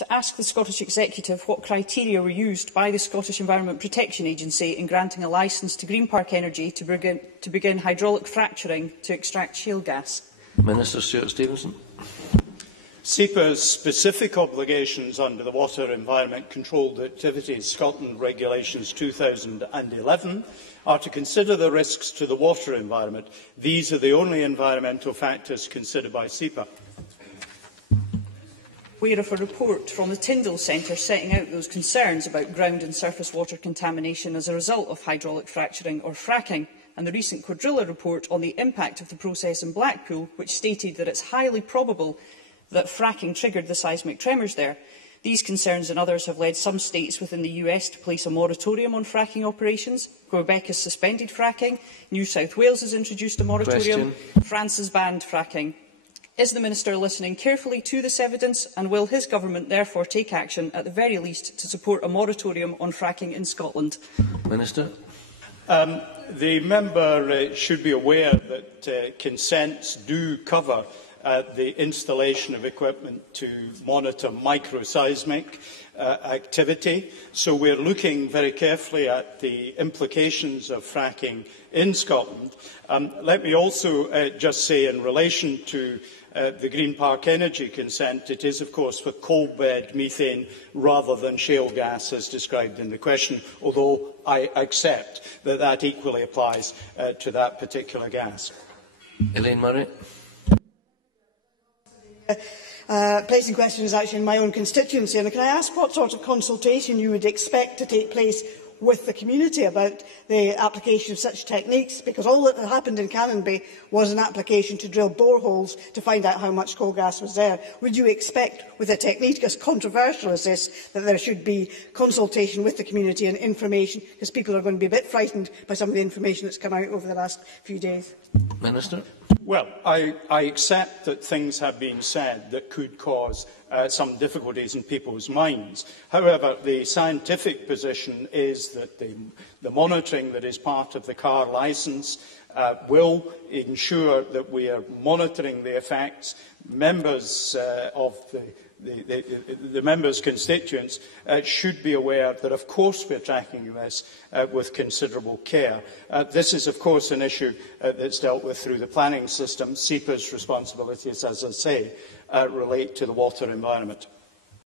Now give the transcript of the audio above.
to ask the Scottish Executive what criteria were used by the Scottish Environment Protection Agency in granting a licence to Greenpark Energy to begin hydraulic fracturing to extract shale gas. Minister Stewart Stevenson. SEPA's specific obligations under the Water Environment Controlled Activities Scotland Regulations 2011 are to consider the risks to the water environment. These are the only environmental factors considered by SEPA. Aware of a report from the Tyndall Centre setting out those concerns about ground and surface water contamination as a result of hydraulic fracturing or fracking, and the recent Quadrilla report on the impact of the process in Blackpool, which stated that it's highly probable that fracking triggered the seismic tremors there. These concerns and others have led some states within the US to place a moratorium on fracking operations. Quebec has suspended fracking. New South Wales has introduced a moratorium. France has banned fracking. Is the Minister listening carefully to this evidence, and will his government therefore take action, at the very least, to support a moratorium on fracking in Scotland? Minister. The member should be aware that consents do cover the installation of equipment to monitor microseismic activity. So we're looking very carefully at the implications of fracking in Scotland. Let me also just say, in relation to the Greenpark Energy consent, it is, of course, for coal bed methane rather than shale gas as described in the question, although I accept that that equally applies to that particular gas. Elaine Murray. Placing question is actually in my own constituency, and can I ask what sort of consultation you would expect to take place with the community about the application of such techniques? Because all that happened in Canonbay was an application to drill boreholes to find out how much coal gas was there. Would you expect, with a technique as controversial as this, that there should be consultation with the community and information, because people are going to be a bit frightened by some of the information that's come out over the last few days? Minister. Well, I accept that things have been said that could cause some difficulties in people's minds. However, the scientific position is that the monitoring that is part of the car licence will ensure that we are monitoring the effects. Members of the members' constituents should be aware that, of course, we are tracking this with considerable care. This is, of course, an issue that's dealt with through the planning system. SEPA's responsibilities, as I say, relate to the water environment.